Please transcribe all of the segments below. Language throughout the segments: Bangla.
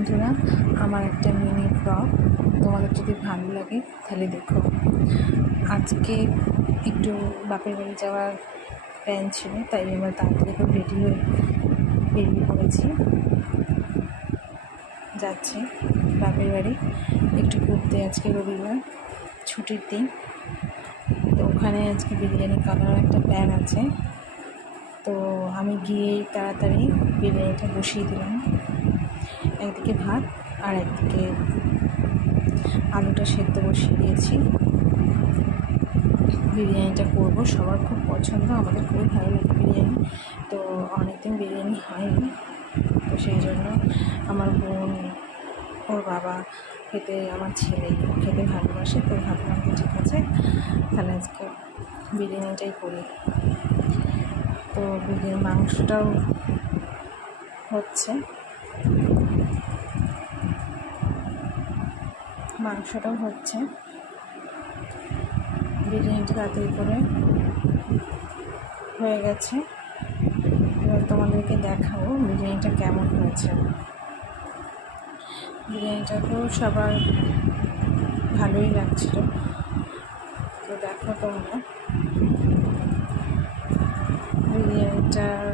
বন্ধুরা, আমার একটা মিনি ব্লগ তোমাদের যদি ভালো লাগে তাহলে দেখো। আজকে একটু বাপের বাড়ি যাওয়ার প্ল্যান ছিল, তাই আমরা তাড়াতাড়ি করে রেডি হয়ে বেরিয়ে পড়েছি। যাচ্ছি বাপের বাড়ি একটু ঘুরতে। আজকে রবিবার, ছুটির দিন, তো ওখানে আজকে বিরিয়ানি খাওয়ার একটা প্ল্যান আছে। তো আমি গিয়ে তাড়াতাড়ি বিরিয়ানিটা বসিয়ে দিলাম। একদিকে ভাত আর একদিকে আলুটা সেদ্ধ বসিয়ে দিয়েছি। বিরিয়ানিটা করব, সবার খুব পছন্দ, আমাদের খুবই ভালো লাগে বিরিয়ানি। তো অনেকদিন বিরিয়ানি হয়নি, তো সেই জন্য আমার বোন, ওর বাবা খেতে, আমার ছেলে খেতে ভালোবাসে। তো ভাবলাম যে ঠিক আছে, তাহলে আজকে বিরিয়ানিটাই করি। তো মাংসটাও হচ্ছে, বিরিয়ানিটা তাড়াতাড়ি করে হয়ে গেছে। এবার তোমাদেরকে দেখাবো বিরিয়ানিটা কেমন হয়েছে। বিরিয়ানিটাকেও সবার ভালোই লাগছিল, তো দেখো তোমরা। বিরিয়ানিটার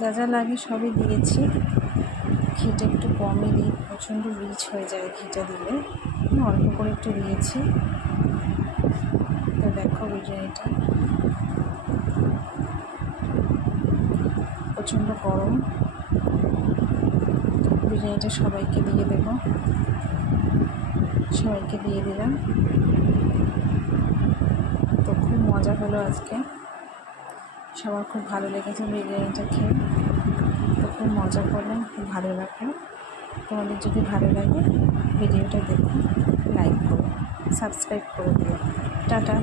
যা যা লাগে সবই দিয়েছি। ঘিটা একটু কমই দিই, প্রচণ্ড রিচ হয়ে যায় ঘিটা দিলে, অল্প করে একটু দিয়েছি। তো দেখো বিরিয়ানিটা প্রচণ্ড গরম। বিরিয়ানিটা সবাইকে দিয়ে দেবো, সবাইকে দিয়ে দিলাম। তো খুব মজা হলো আজকে, সবার খুব ভালো লেগেছে বিরিয়ানিটা খেয়ে। তো খুব মজা করলাম, খুব ভালো লাগলো। তোমাদের যদি ভালো লাগে ভিডিওটা দেখো, লাইক করো, সাবস্ক্রাইব করে দিও। টাটা।